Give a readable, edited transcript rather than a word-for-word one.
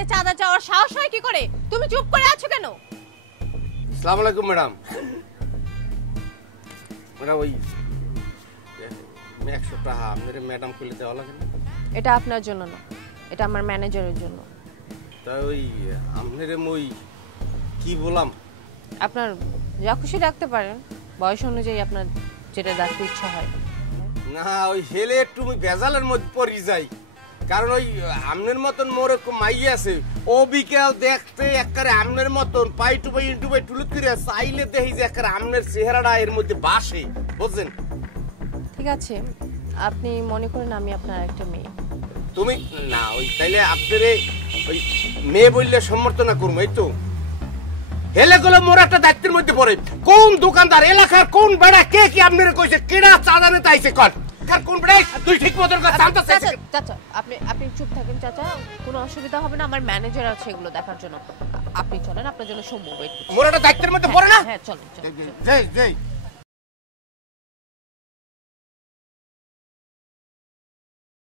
বাড়িতে চাঁদা চাওয়ার সাহস হয় কি করে? তুমি চুপ করে আছো কেন? আসসালামু আলাইকুম ম্যাডাম। ম্যাডাম ওই 100 টাকা আপনার ম্যাডাম কইলে দেওয়া লাগে না? এটা আপনার জন্য না, এটা আমার ম্যানেজারের জন্য। তাই ওই আপনার ওই কি বললাম, আপনার যা খুশি রাখতে পারেন, বয়স অনুযায়ী আপনার যেটা রাখতে ইচ্ছা হয়। না ওই হেলে একটু ভেজালের মধ্যে পড়ি যাই, কারণ ওই আমনের মতন মোর মাই আছে, ও বিকেল দেখতে একবারে আমনের মতন পাই টু পাই ইন্টু পাই টুলুত করে চাইলে দেখি যে একবারে আমনের চেহারাটা এর মধ্যে বাসে, বুঝছেন? ঠিক আছে, আপনি মনে করেন আমি আপনার একটা মেয়ে। তুমি না ওই তাইলে আপনার ওই মেয়ে বললে সমর্থনা করবো, এই তো হেলে গেলে মোর একটা দায়িত্বের মধ্যে পড়ে। কোন দোকানদার এলাকার কোন বেড়া কে কি আপনার কইছে কেডা চাঁদা নিতে আইছে কর, কার কোন বেড়া তুই ঠিক মতন করে জানতে চাইছিস? চাচা আপনি চুপ থাকেন চাচা, কোনো অসুবিধা হবে না, আমার ম্যানেজার আছে এগুলো দেখার জন্য। আপনি চলেন, আপনার জন্য সম্ভব। মোর একটা দায়িত্বের মধ্যে পড়ে না। হ্যাঁ চলেন চলেন। যাই যাই